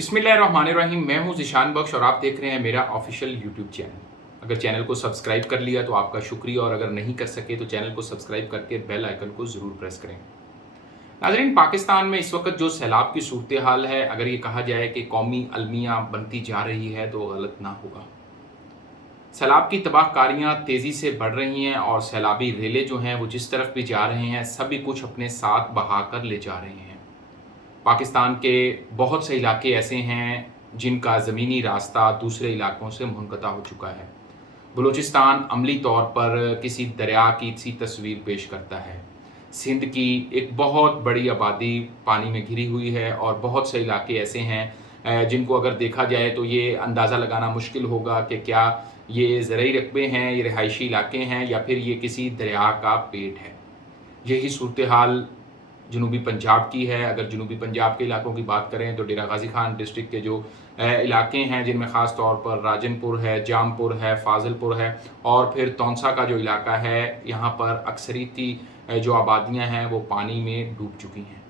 बिस्मिल्लाहिर्रहमानिर्रहीम। मैं हूं ज़ीशान बख्श और आप देख रहे हैं मेरा ऑफिशियल यूट्यूब चैनल। अगर चैनल को सब्सक्राइब कर लिया तो आपका शुक्रिया, और अगर नहीं कर सके तो चैनल को सब्सक्राइब करके बेल आइकन को ज़रूर प्रेस करें। नाज़रीन, पाकिस्तान में इस वक्त जो सैलाब की सूरत हाल है, अगर ये कहा जाए कि कौमी अलमिया बनती जा रही है तो गलत ना होगा। सैलाब की तबाहकारियाँ तेज़ी से बढ़ रही हैं और सैलाबी रेले जो हैं वो जिस तरफ भी जा रहे हैं सभी कुछ अपने साथ बहा कर ले जा रहे हैं। पाकिस्तान के बहुत से इलाके ऐसे हैं जिनका ज़मीनी रास्ता दूसरे इलाकों से मुनक़ता हो चुका है। बलूचिस्तान अमली तौर पर किसी दरिया की सी तस्वीर पेश करता है। सिंध की एक बहुत बड़ी आबादी पानी में घिरी हुई है और बहुत से इलाके ऐसे हैं जिनको अगर देखा जाए तो ये अंदाज़ा लगाना मुश्किल होगा कि क्या ये ज़रई रकबे हैं, ये रिहायशी इलाके हैं या फिर ये किसी दरिया का पेट है। यही सूरत हाल जनूबी पंजाब की है। अगर जनूबी पंजाब के इलाकों की बात करें तो डेरा गाजी खान डिस्ट्रिक्ट के जो इलाके हैं जिनमें ख़ास तौर पर राजनपुर है, जामपुर है, फाजिलपुर है और फिर तौंसा का जो इलाका है, यहाँ पर अक्सरीती जो आबादियाँ हैं वो पानी में डूब चुकी हैं।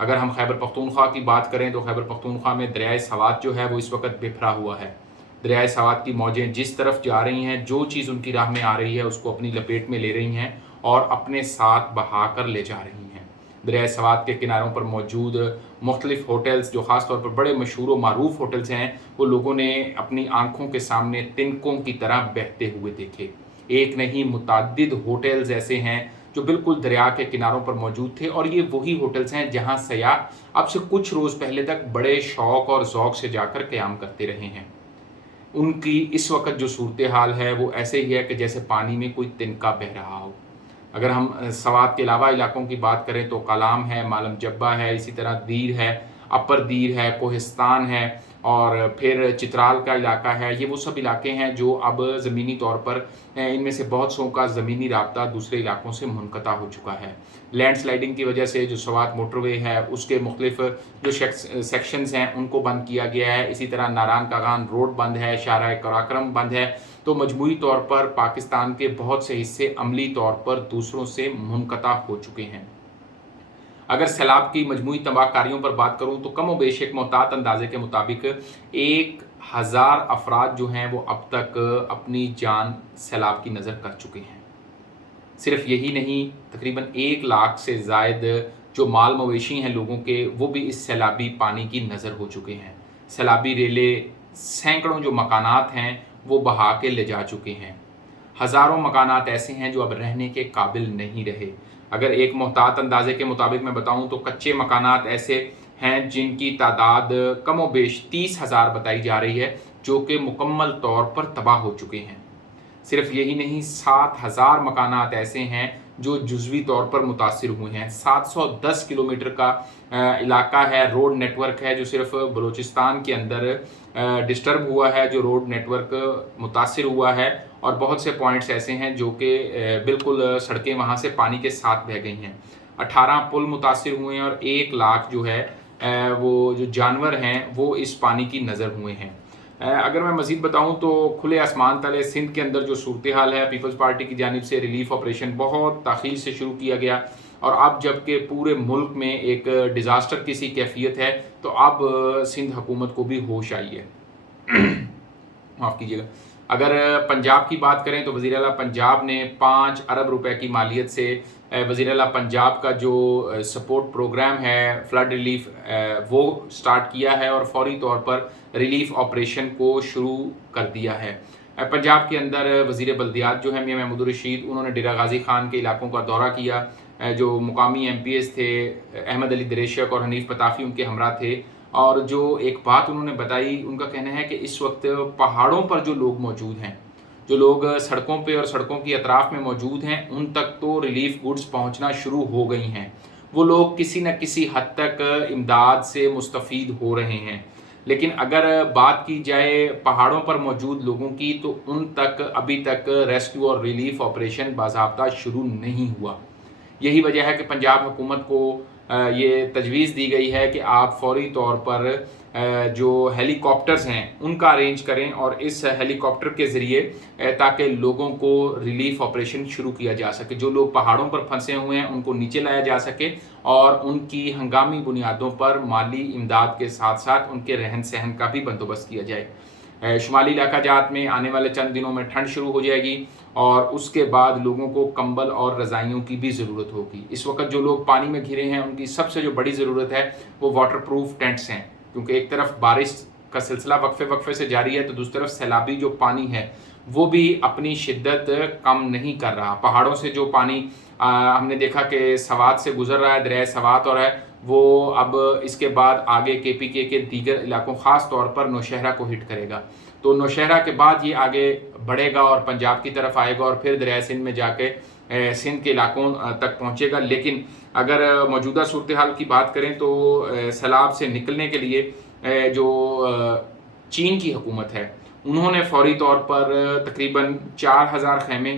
अगर हम खैबर पख्तूनख्वा की बात करें तो खैबर पख्तूनख्वा में दरियाए सवात जो है वो इस वक्त बिखरा हुआ है। दरियाए सवात की मौजें जिस तरफ जा रही हैं, जो चीज़ उनकी राह में आ रही है उसको अपनी लपेट में ले रही हैं और अपने साथ बहा कर ले जा रही हैं। दरियाए सवात के किनारों पर मौजूद मुख्तलिफ होटल्स जो ख़ास तौर पर बड़े मशहूर व मारूफ होटल्स हैं, वो लोगों ने अपनी आंखों के सामने तिनकों की तरह बहते हुए देखे। एक नहीं मुतअद्दिद होटल्स ऐसे हैं जो बिल्कुल दरिया के किनारों पर मौजूद थे और ये वही होटल्स हैं जहां सयाह अब से कुछ रोज़ पहले तक बड़े शौक़ और ज़ौक़ से जाकर क़याम करते रहे हैं। उनकी इस वक्त जो सूरत हाल है वो ऐसे ही है कि जैसे पानी में कोई तिनका बह रहा हो। अगर हम सवात के अलावा इलाकों की बात करें तो कलाम है, मालम जब्बा है, इसी तरह दीर है, अपर दीर है, कोहिस्तान है और फिर चित्राल का इलाका है। ये वो सब इलाके हैं जो अब ज़मीनी तौर पर इनमें से बहुत सौ का ज़मीनी राब्ता दूसरे इलाकों से मुनक़ता हो चुका है। लैंड स्लाइडिंग की वजह से जो सवात मोटरवे है उसके मुख्तलिफ जो सेक्शंस हैं उनको बंद किया गया है। इसी तरह नारान कागान रोड बंद है, शाहराह कराक्रम बंद है। तो मजमूई तौर पर पाकिस्तान के बहुत से हिस्से अमली तौर पर दूसरों से मुनक़ता हो चुके हैं। अगर सैलाब की मजमूई तबाहकारियों पर बात करूं तो कम व बेश एक मोहतात अंदाजे के मुताबिक 1000 अफराद जो हैं वो अब तक अपनी जान सैलाब की नज़र कर चुके हैं। सिर्फ यही नहीं, तकरीबन 1 लाख से ज़ायद जो माल मवेशी हैं लोगों के, वो भी इस सैलाबी पानी की नज़र हो चुके हैं। सैलाबी रेले सैकड़ों जो मकानात हैं वो बहा के ले जा चुके हैं। हज़ारों मकानात ऐसे हैं जो अब रहने के काबिल नहीं रहे। अगर एक मोहतात अंदाजे के मुताबिक मैं बताऊं तो कच्चे मकानात ऐसे हैं जिनकी तादाद कम व बेश 30,000 बताई जा रही है, जो कि मुकम्मल तौर पर तबाह हो चुके हैं। सिर्फ यही नहीं, 7,000 मकानात ऐसे हैं जो जुज़वी तौर पर मुतासिर हुए हैं। 710 किलोमीटर का इलाका है, रोड नेटवर्क है जो सिर्फ बलूचिस्तान के अंदर डिस्टर्ब हुआ है, जो रोड नेटवर्क मुतासिर हुआ है और बहुत से पॉइंट्स ऐसे हैं जो कि बिल्कुल सड़कें वहाँ से पानी के साथ बह गई हैं। 18 पुल मुतासिर हुए हैं और 1 लाख जो है वो जो जानवर हैं वो इस पानी की नज़र हुए हैं। अगर मैं मज़ीद बताऊं तो खुले आसमान तले सिंध के अंदर जो सूरत हाल है, पीपल्स पार्टी की जानिब से रिलीफ ऑपरेशन बहुत ताख़ीर से शुरू किया गया और अब जबकि पूरे मुल्क में एक डिज़ास्टर की सी कैफियत है तो अब सिंध हुकूमत को भी होश आई है। माफ़ कीजिएगा। अगर पंजाब की बात करें तो वज़ीर आला पंजाब ने 5 अरब रुपए की मालियत से वज़ीर आला पंजाब का जो सपोर्ट प्रोग्राम है फ्लड रिलीफ वो स्टार्ट किया है और फौरी तौर पर रिलीफ ऑपरेशन को शुरू कर दिया है। पंजाब के अंदर वज़ीर बल्दियात जो है मियां महमूद रशीद, उन्होंने डेरा गाजी खान के इलाकों का दौरा किया। जो मुकामी MPs थे अहमद अली दरेशक और हनीफ पताफ़ी उनके हमरा थे और जो एक बात उन्होंने बताई, उनका कहना है कि इस वक्त पहाड़ों पर जो लोग मौजूद हैं, जो लोग सड़कों पे और सड़कों की अतराफ़ में मौजूद हैं, उन तक तो रिलीफ गुड्स पहुंचना शुरू हो गई हैं। वो लोग किसी न किसी हद तक इमदाद से मुस्तफ़ीद हो रहे हैं। लेकिन अगर बात की जाए पहाड़ों पर मौजूद लोगों की तो उन तक अभी तक रेस्क्यू और रिलीफ ऑपरेशन बाज़ाब्ता शुरू नहीं हुआ। यही वजह है कि पंजाब हुकूमत को یہ تجویز دی گئی ہے کہ آپ فوری طور پر جو ہیلی کاپٹرز ہیں ان کا ارینج کریں اور اس ہیلی کاپٹر کے ذریعے تاکہ لوگوں کو ریلیف آپریشن شروع کیا جا سکے، جو لوگ پہاڑوں پر پھنسے ہوئے ہیں ان کو نیچے لایا جا سکے اور ان کی ہنگامی بنیادوں پر مالی امداد کے ساتھ ساتھ ان کے رہن سہن کا بھی بندوبست کیا جائے۔ شمالی علاقہ جات میں آنے والے چند دنوں میں ٹھنڈ شروع ہو جائے گی اور اس کے بعد لوگوں کو کمبل اور رضائیوں کی بھی ضرورت ہوگی۔ اس وقت جو لوگ پانی میں گھرے ہیں ان کی سب سے جو بڑی ضرورت ہے وہ واٹر پروف ٹینٹس ہیں، کیونکہ ایک طرف بارش کا سلسلہ وقفے سے جاری ہے تو دوسری طرف سیلابی جو پانی ہے وہ بھی اپنی شدت کم نہیں کر رہا۔ پہاڑوں سے جو پانی ہم نے دیکھا کہ سوات سے گزر رہا ہے، دریائے سوات اور ہے وہ اب اس کے بعد آگے KPK کے دیگر علاقوں خاص طور پر نوشہرہ کو ہٹ کرے گا، تو نوشہرہ کے بعد یہ آگے بڑھے گا اور پنجاب کی طرف آئے گا اور پھر دریائے سندھ میں جا کے سندھ کے علاقوں تک پہنچے گا۔ لیکن اگر موجودہ صورتحال کی بات کریں تو سیلاب سے نکلنے کے لیے جو چین کی حکومت ہے انہوں نے فوری طور پر تقریباً 4000 خیمے،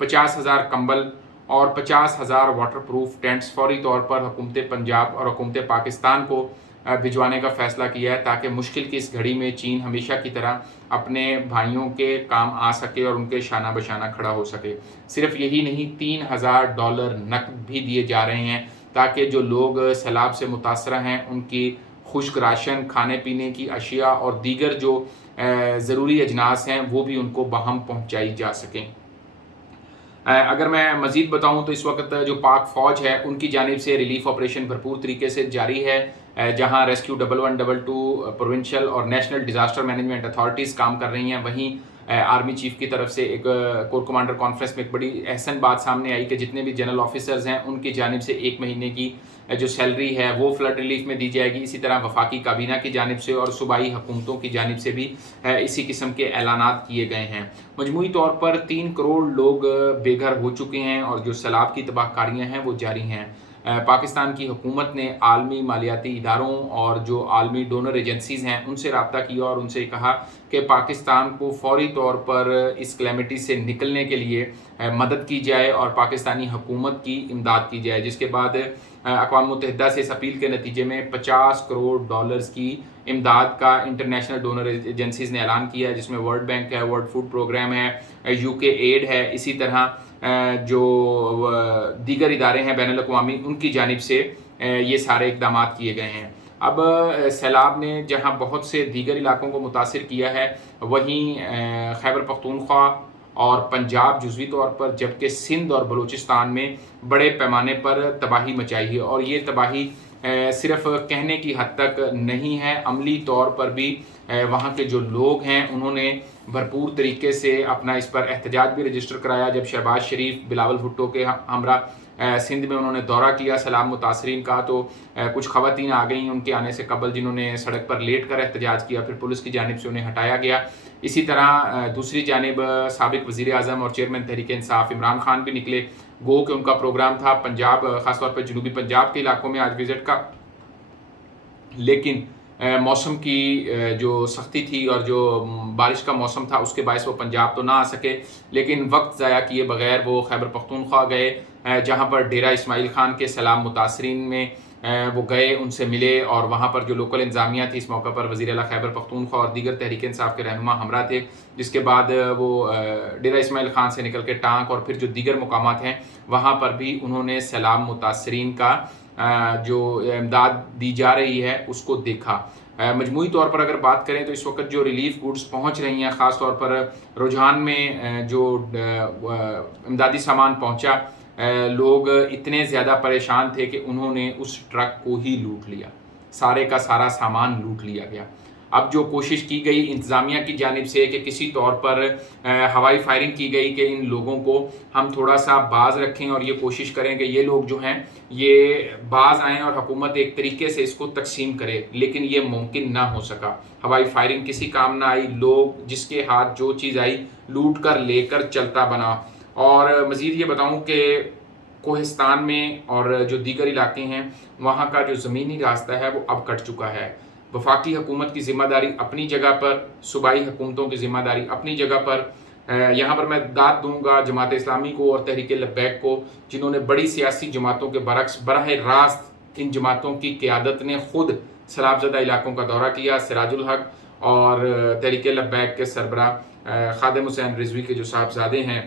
50,000 کمبل اور 50,000 واٹر پروف ٹینٹس فوری طور پر حکومت پنجاب اور حکومت پاکستان کو بھجوانے کا فیصلہ کیا ہے تاکہ مشکل کی اس گھڑی میں چین ہمیشہ کی طرح اپنے بھائیوں کے کام آ سکے اور ان کے شانہ بشانہ کھڑا ہو سکے۔ صرف یہی نہیں، $3000 نقد بھی دیے جا رہے ہیں تاکہ جو لوگ سیلاب سے متاثرہ ہیں ان کی خشک راشن، کھانے پینے کی اشیاء اور دیگر جو ضروری اجناس ہیں وہ بھی ان کو بہم پہنچائی جا سکیں۔ اگر میں مزید بتاؤں تو اس وقت جو پاک فوج ہے ان کی جانب سے ریلیف آپریشن بھرپور طریقے سے جاری ہے، جہاں ریسکیو 1112 پروونشل اور نیشنل ڈیزاسٹر مینجمنٹ اتھارٹیز کام کر رہی ہیں، وہیں آرمی چیف کی طرف سے ایک کور کمانڈر کانفرنس میں ایک بڑی احسن بات سامنے آئی کہ جتنے بھی جنرل آفیسرز ہیں ان کی جانب سے 1 مہینے کی جو سیلری ہے وہ فلڈ ریلیف میں دی جائے گی۔ اسی طرح وفاقی کابینہ کی جانب سے اور صوبائی حکومتوں کی جانب سے بھی اسی قسم کے اعلانات کیے گئے ہیں۔ مجموعی طور پر 3 کروڑ لوگ بے گھر ہو چکے ہیں اور جو سیلاب کی تباہ کاریاں ہیں وہ جاری ہیں۔ پاکستان کی حکومت نے عالمی مالیاتی اداروں اور جو عالمی ڈونر ایجنسیز ہیں ان سے رابطہ کیا اور ان سے کہا کہ پاکستان کو فوری طور پر اس کلیمٹی سے نکلنے کے لیے مدد کی جائے اور پاکستانی حکومت کی امداد کی جائے، جس کے بعد اقوام متحدہ سے اس اپیل کے نتیجے میں $50 کروڑ کی امداد کا انٹرنیشنل ڈونر ایجنسیز نے اعلان کیا ہے، جس میں ورلڈ بینک ہے، ورلڈ فوڈ پروگرام ہے، UK ایڈ ہے، اسی طرح جو دیگر ادارے ہیں بین الاقوامی ان کی جانب سے یہ سارے اقدامات کیے گئے ہیں۔ اب سیلاب نے جہاں بہت سے دیگر علاقوں کو متاثر کیا ہے وہیں خیبر پختونخوا اور پنجاب جزوی طور پر، جبکہ سندھ اور بلوچستان میں بڑے پیمانے پر تباہی مچائی ہے، اور یہ تباہی صرف کہنے کی حد تک نہیں ہے، عملی طور پر بھی وہاں کے جو لوگ ہیں انہوں نے بھرپور طریقے سے اپنا اس پر احتجاج بھی رجسٹر کرایا۔ جب شہباز شریف بلاول بھٹو کے ہمراہ سندھ میں انہوں نے دورہ کیا سیلاب متاثرین کا، تو کچھ خواتین آ گئیں ان کے آنے سے قبل جنہوں نے سڑک پر لیٹ کر احتجاج کیا، پھر پولیس کی جانب سے انہیں ہٹایا گیا۔ اسی طرح دوسری جانب سابق وزیر اعظم اور چیئرمین تحریک انصاف عمران خان بھی نکلے، گو کہ ان کا پروگرام تھا پنجاب، خاص طور پہ جنوبی پنجاب کے علاقوں میں آج وزٹ کا، لیکن موسم کی جو سختی تھی اور جو بارش کا موسم تھا اس کے باعث وہ پنجاب تو نہ آ سکے، لیکن وقت ضائع کیے بغیر وہ خیبر پختونخوا گئے، جہاں پر ڈیرہ اسماعیل خان کے سیلاب متاثرین میں وہ گئے، ان سے ملے، اور وہاں پر جو لوکل انتظامیہ تھی اس موقع پر وزیر اعلیٰ خیبر پختونخوا اور دیگر تحریک انصاف کے رہنما ہمراہ تھے، جس کے بعد وہ ڈیرہ اسماعیل خان سے نکل کے ٹانک اور پھر جو دیگر مقامات ہیں وہاں پر بھی انہوں نے سیلاب متاثرین کا جو امداد دی جا رہی ہے اس کو دیکھا۔ مجموعی طور پر اگر بات کریں تو اس وقت جو ریلیف گوڈز پہنچ رہی ہیں، خاص طور پر رجحان میں جو امدادی سامان پہنچا، لوگ اتنے زیادہ پریشان تھے کہ انہوں نے اس ٹرک کو ہی لوٹ لیا، سارے کا سارا سامان لوٹ لیا گیا۔ اب جو کوشش کی گئی انتظامیہ کی جانب سے کہ کسی طور پر ہوائی فائرنگ کی گئی کہ ان لوگوں کو ہم تھوڑا سا باز رکھیں اور یہ کوشش کریں کہ یہ لوگ جو ہیں یہ باز آئیں اور حکومت ایک طریقے سے اس کو تقسیم کرے، لیکن یہ ممکن نہ ہو سکا۔ ہوائی فائرنگ کسی کام نہ آئی، لوگ جس کے ہاتھ جو چیز آئی لوٹ کر لے کر چلتا بنا۔ اور مزید یہ بتاؤں کہ کوہستان میں اور جو دیگر علاقے ہیں وہاں کا جو زمینی راستہ ہے وہ اب کٹ چکا ہے۔ وفاقی حکومت کی ذمہ داری اپنی جگہ پر، صوبائی حکومتوں کی ذمہ داری اپنی جگہ پر۔ یہاں پر میں داد دوں گا جماعت اسلامی کو اور تحریک لبیک کو، جنہوں نے بڑی سیاسی جماعتوں کے برعکس براہ راست इन जमातों की क़यादत ने ख़ुद सैलाबज़दा इलाकों का दौरा किया। सिराजुल हक और तहरीक लब्बैक के सरबराह खादिम हुसैन रिजवी के जो साहबजादे हैं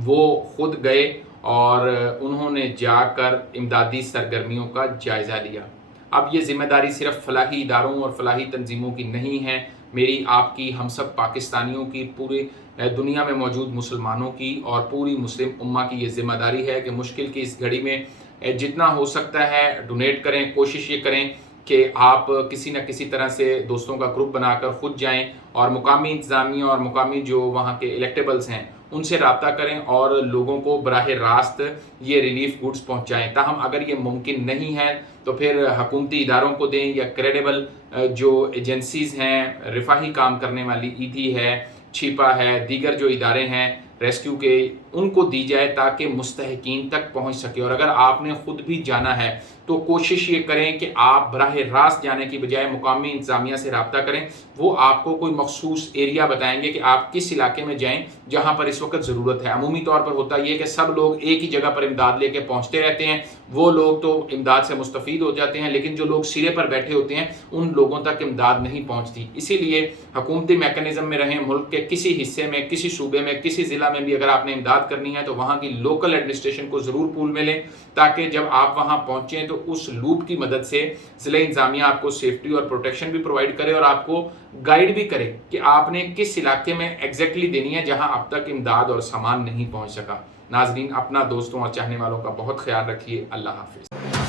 वो ख़ुद गए और उन्होंने जाकर इमदादी सरगर्मियों का जायज़ा लिया। अब ये ज़िम्मेदारी सिर्फ़ फ़लाही इदारों और फ़लाही तंजीमों की नहीं है, मेरी, आपकी, हम सब पाकिस्तानियों की, पूरे दुनिया में मौजूद मुसलमानों की और पूरी मुस्लिम उम्मा की ये ज़िम्मेदारी है कि मुश्किल की इस घड़ी में जितना हो सकता है डोनेट करें। कोशिश ये करें कि आप किसी न किसी तरह से दोस्तों का ग्रुप बनाकर ख़ुद जाएं और मुकामी इंतज़ामिया और मुकामी जो वहाँ के इलेक्टेबल्स हैं उनसे रब्ता करें और लोगों को बराह रास्त ये रिलीफ गुड्स पहुँचाएँ। ताहम अगर ये मुमकिन नहीं है तो फिर हुकूमती इदारों को दें या क्रेडिबल जो एजेंसीज़ हैं, रिफाही काम करने वाली ईदी है, छिपा है, दीगर जो इदारे हैं रेस्क्यू के, उनको दी जाए ताकि मुस्तहिकीन तक पहुंच सके। और अगर आपने ख़ुद भी जाना है तो कोशिश ये करें कि आप बराह रास्त जाने की बजाय मुकामी इंतज़ामिया से रब्ता करें। वो आपको कोई मखसूस एरिया बताएंगे कि आप किस इलाके में जाएं जहां पर इस वक्त ज़रूरत है। अमूमी तौर पर होता ये कि सब लोग एक ही जगह पर इमदाद लेके पहुँचते रहते हैं, वो लोग तो इमदाद से मुस्तफ़ीद हो जाते हैं, लेकिन जो लोग सिरे पर बैठे होते हैं उन लोगों तक इमदाद नहीं पहुँचती। इसीलिए हुकूमती मैकेनिज़्म में रहें, मुल्क के किसी हिस्से में, किसी सूबे में, किसी ज़िला में भी अगर आपने इमदाद करनी है तो वहाँ की लोकल एडमिनिस्ट्रेशन को ज़रूर पूल में लें, ताकि जब आप वहाँ पहुँचें तो उस लूप की मदद से ज़िला इंतज़ामिया आपको सेफ्टी और प्रोटेक्शन भी प्रोवाइड करे और आपको गाइड भी करे कि आपने किस इलाके में एग्जैक्टली देनी है जहाँ अब तक इमदाद और सामान नहीं पहुँच सका। नाज़रीन, अपना, दोस्तों और चाहने वालों का बहुत ख्याल रखिए। अल्लाह हाफ़िज़।